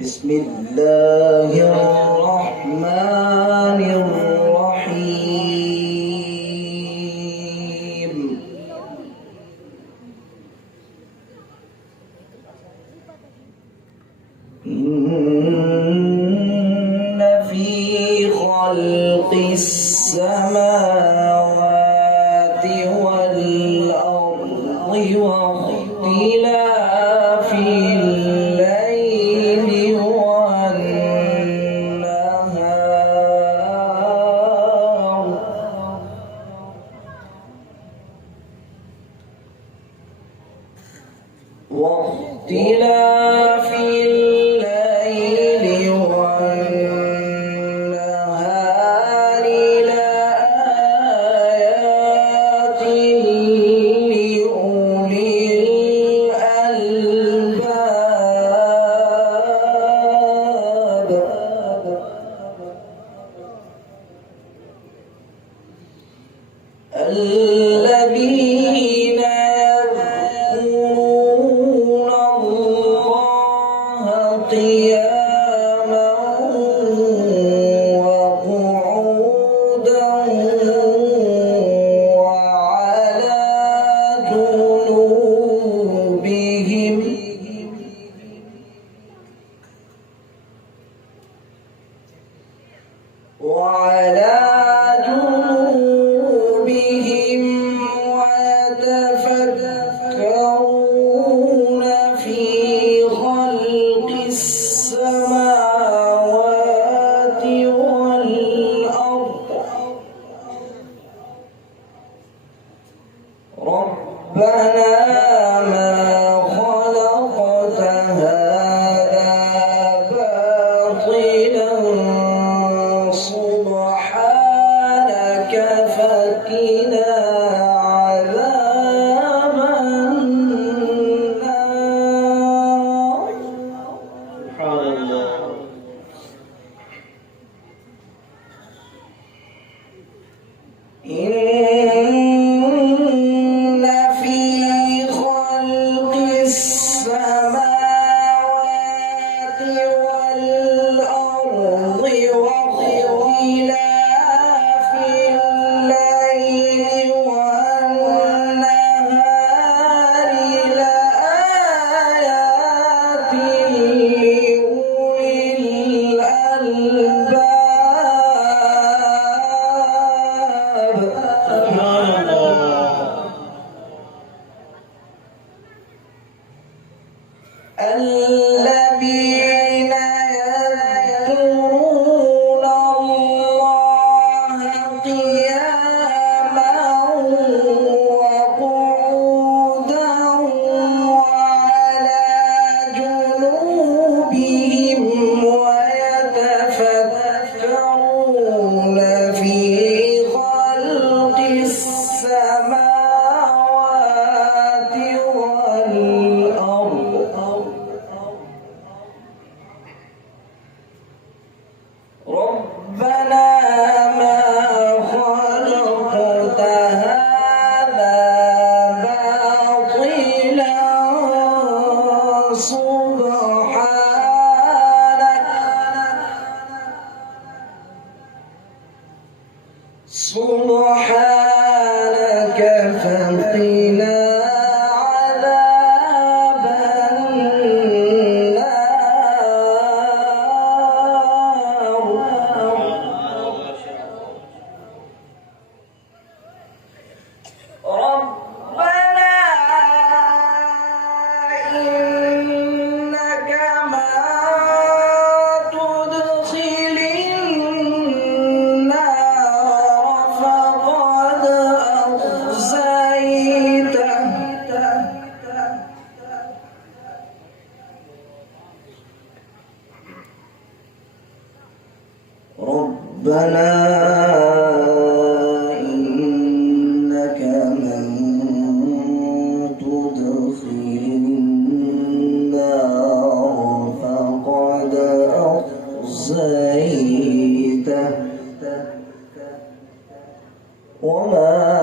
بسم الله الرحمن الرحيم إن في خلق السماوات والأرض واختلاف الليل والنهار واختلاف الليل والنهار لآيات لأولي الألباب الذين يذكرون الله قياما وقعودا وعلى جنوبهم ويتفكرون في خلق السماوات والأرض ربنا ما خلقت هذا باطلا سبحانك فقنا عذاب النار. سبحان الله. إن في خلق السماوات والأرض واختلاف الليل والنهار لآيات لأولي الألباب الذين يذكرون الله قياما وقعودا وعلى جنوبهم ويتفكرون في خلق السماوات والأرض ربنا ما خلقت هذا باطلا سبحانك فقنا عذاب ربنا إنك ما تدخل النار فقد أخزيته ربنا إنك من تدخل النار فقد أخزيته وما